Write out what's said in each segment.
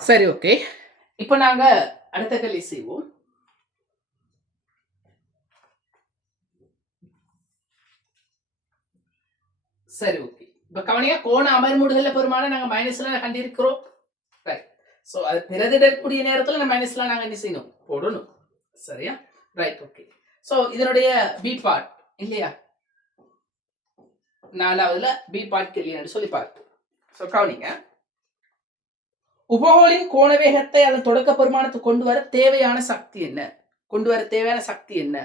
சரி, ஓகே. இப்போ நாங்க அடுத்த கேள்வி செய்வோம். சரி, ஓகே. இப்ப கவனியா கோண அமர்முடுதல பெருமான நாங்க மைனஸ்ல கண்டிருக்கிறோம். ரைட். சோ அது பிரதிடக்கூடிய நேரத்துல நம்ம மைனஸ்ல நாங்க என்ன செய்யணும்? போடணும். சரியா? Right, okay. சோ இதனுடைய பி பார்ட் இல்லையா? நாலாவதுல பி பார்ட் கேள்வி சொல்லி பார்ப்போம். சோ கவனிங்க. உபகோளின் கோண வேகத்தை அதன் தொடக்க பெருமானத்துக்கு கொண்டு வர தேவையான சக்தி என்ன? கொண்டு வர தேவையான சக்தி என்ன?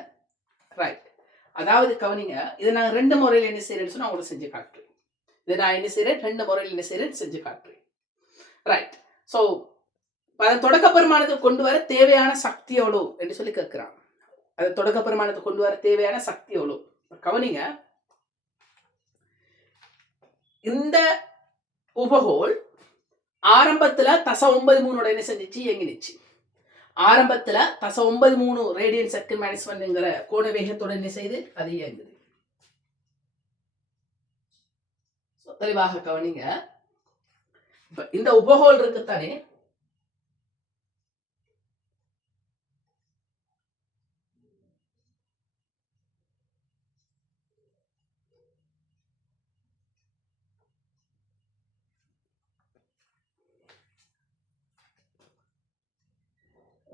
ரைட். அதாவது கவனிங்க, இதை நான் ரெண்டு முறையில் என்ன செய்யறேன்னு சொன்னா உங்களுக்கு செஞ்சு காட்டுறேன். இதை நான் என்ன செய்யறேன், ரெண்டு முறையில் என்ன செய்யறேன் செஞ்சு காட்டுறேன். ரைட். ஸோ அதன் தொடக்க பெருமானத்துக்கு கொண்டு வர தேவையான சக்தி எவ்வளோ என்று சொல்லி கேட்கிறான். அது தொடக்க பெருமானத்துக்கு கொண்டு வர தேவையான சக்தி எவ்வளோ? கவனிங்க, இந்த உபகோள் ஆரம்பத்துல தச 9.3 என்ன செஞ்சிச்சு, இயங்கினுச்சு. ஆரம்பத்துல தச 9.3 ரேடியன் செகண்ட் மைனஸ் 1ங்கிற கோண வேகத்தோட என்ன செய்து அது இயங்குது. தெளிவாக கவனிங்க. இந்த உபகோள் இருக்குத்தானே,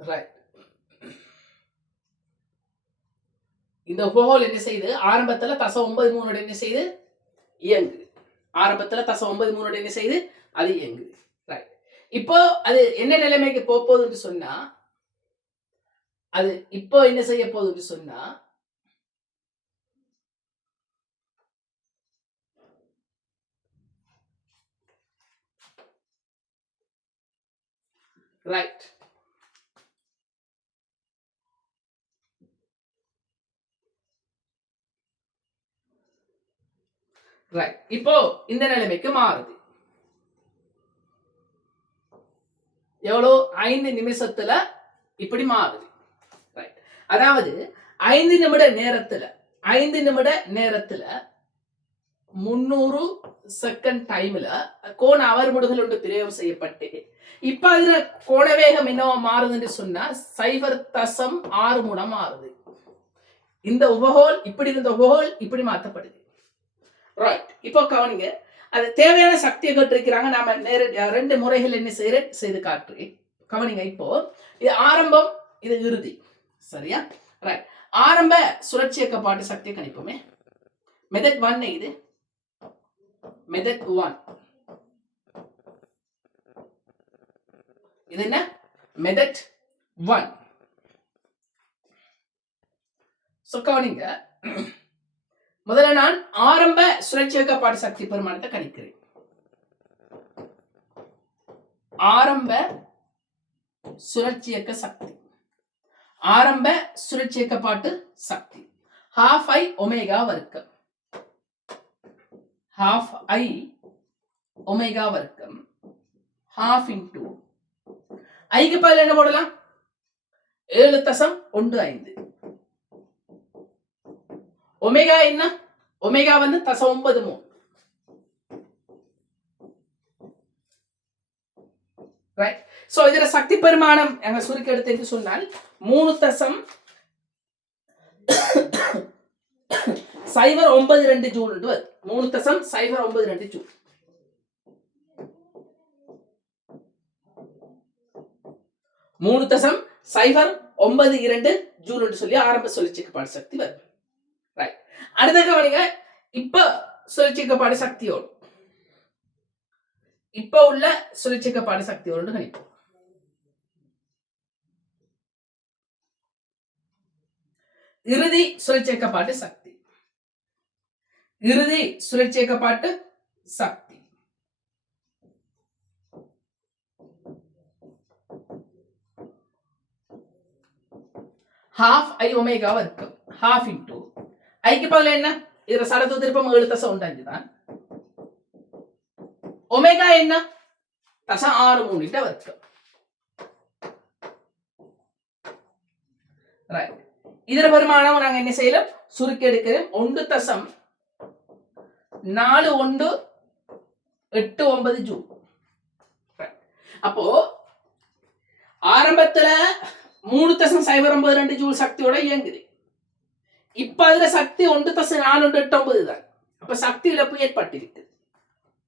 ரைட். இந்த உபகோள் என்ன செய்யுது, ஆரம்பத்துல தச 9.3 என்ன செய்து இயங்குது. ஆரம்பத்துல தச 9.3 என்ன செய்து அது இயங்குது. ரைட். இப்போ அது என்ன நிலைமைக்கு போகுதுன்னு சொன்னா, அது இப்போ என்ன செய்ய போகுதுன்னு சொன்னா, ரைட். ரைட். இப்போ இந்த நிலைமைக்கு மாறுது. எவ்வளோ? 5 நிமிஷத்துல இப்படி மாறுது. ரைட். அதாவது 5 நிமிட நேரத்துல 300 செகண்ட் டைம்ல கோண அவர்முடுதல் ஒன்று பிரயோகம் செய்யப்பட்டு, இப்ப அதுல கோண வேகம் என்ன மாறுதுன்னு சொன்னா 0.63 மாறுது. இந்த உபகோள் இப்படி இருந்த உபகோள் இப்படி மாற்றப்படுது. ரைட். இப்போ கவனிங்க, அது தேவையான சக்தியை கேட்டிருக்கிறாங்க. நாம ரெண்டு முறைகள் என்ன செய்து காட்டுறேன். கவனிங்க. இப்போ இது ஆரம்பம், இது இறுதி. சரியா? ரைட். ஆரம்ப சுழற்சி இயக்கப்பாட்டு சக்தியை கணிப்போமே. மெத்தட் 1 இது. மெத்தட் 1 இது என்ன? மெத்தட் 1. சோ கவனிங்க, முதல்ல நான் ஆரம்ப சுழற்சி இயக்கப்பாடு சக்தி பெருமானத்தை கணிக்கிறேன். ஆரம்ப சுழற்சி இயக்க சக்தி, ஆரம்ப சுழற்சி இயக்கப்பாட்டு சக்தி ½ ஒமேகா வர்க்கம், ½ ஒமேகா வர்க்கம், ½ இன்டு ஐக்கு பதில் என்ன போடலாம்? 7.15. ஒமேகா என்ன? ஒமேகா வந்து தச 9.3. ரைட். சோ இதுல சக்தி பெருமானம் எங்க சுருக்கி எடுத்து என்று சொன்னால் 3.092 ஜூல். 3.092 ஜூல். மூணு தசம் 092 ஜூல் என்று சொல்லி ஆரம்ப சுழற்சியக்கப்பாடு சக்தி வருது. ரைட். அடுத்த கவனிங்க, இப்ப சுழற்சியக்கப்பாடு சக்தியோடு இப்ப உள்ள சுழற்சியக்கப்பாடு சக்தியோடு கணிப்போம். இறுதி சுழற்சியக்கப்பாட்டு சக்தி, இறுதி சுழற்சியக்கப்பாட்டு சக்தி ½ ஒமேகா வர்க்கம், ½ இன்டு ஐக்கு பதில் என்ன? இதுல சடத்து திருப்பம் 7.5 தான். ஒமேகா என்ன? தச 6.3 வர்க்கம். ரைட். இதர பெருமானம் நாங்க என்ன செய்யலாம்? சுருக்கி எடுக்கிறோம். 1.4189 ஜூல். அப்போ ஆரம்பத்துல 3.092 ஜூல் சக்தியோட இயங்குது. இப்ப அதுல சக்தி 1.489 தான். அப்ப சக்தி இழப்பு ஏற்பட்டிருக்கு.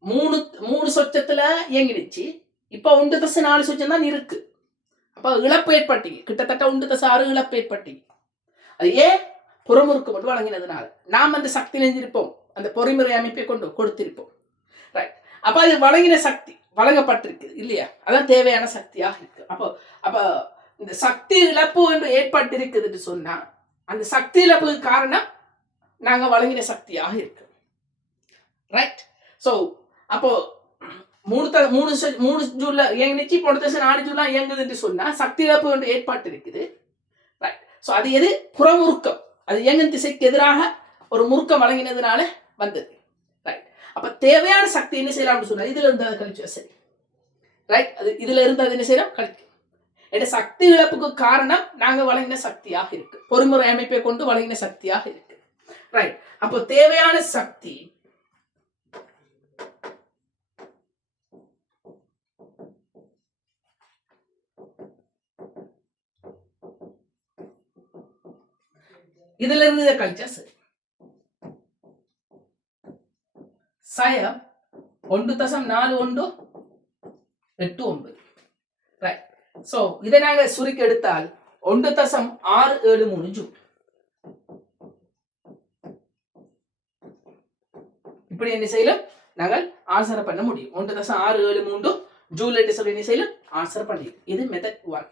3 சொச்சத்துல இயங்கிடுச்சு. இப்ப 1.4 சொச்சம் தான் இருக்கு. அப்ப இழப்பு ஏற்பட்டி கிட்டத்தட்ட 1.6 இழப்பு ஏற்பட்டி. அது ஏன் புறமுறுக்கு மட்டும் வழங்கினதுனால நாம் அந்த சக்தி நெஞ்சிருப்போம், அந்த பொறிமுறை அமைப்பை கொண்டு கொடுத்திருப்போம். ரைட். அப்ப அது வழங்கின சக்தி வழங்கப்பட்டிருக்கு இல்லையா, அதான் தேவையான சக்தியாக இருக்கு. அப்ப இந்த சக்தி இழப்பு என்று ஏற்பட்டிருக்குதுன்னு சொன்னா அந்த சக்தி இழப்புக்கு காரணம் நாங்க வழங்கின சக்தியாக இருக்கு. ரைட். ஸோ அப்போ 3 ஜூல்ல இயங்கிச்சு, 4 ஜூலா இயங்குதுன்னு சொன்னா சக்தி இழப்பு என்று ஏற்பாட்டு இருக்குது. ரைட். ஸோ அது எது? புறமுறுக்கம். அது இயங்கும் திசைக்கு எதிராக ஒரு முறுக்கம் வழங்கினதுனால வந்தது. ரைட். அப்ப தேவையான சக்தி என்ன செய்யலாம்னு சொன்னா இதுல இருந்து அதை கழிச்சு சரி. ரைட். அது இதுல இருந்து அது என்ன செய்யலாம்? கழிக்கும். சக்தி இழப்புக்கு காரணம் நாங்க வழங்கின சக்தியாக இருக்கு, பொறிமுறை அமைப்பை கொண்டு வழங்கின சக்தியாக இருக்கு. ரைட். அப்போ தேவையான சக்தி இதுல இருந்து இதை கழிச்சா சரி. சயம் 1.4189. ரைட். சோ இதை நாங்க சுருக்கி எடுத்தால் 1.673 ஜூல். இப்படி என்ன செய்யலாம்? நாங்கள் ஆன்சர் பண்ண முடியும். 1.673 ஜூல் என்று சொல்லி என்ன செய்யலாம்? ஆன்சர் பண்ணிடும். இது மெத்தட் 1.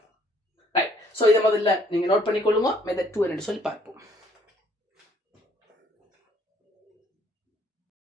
ரைட். சோ இதை முதல்ல நீங்க நோட் பண்ணிக்கொள்ளுங்க. மெத்தட் 2 என்று சொல்லி பார்ப்போம்.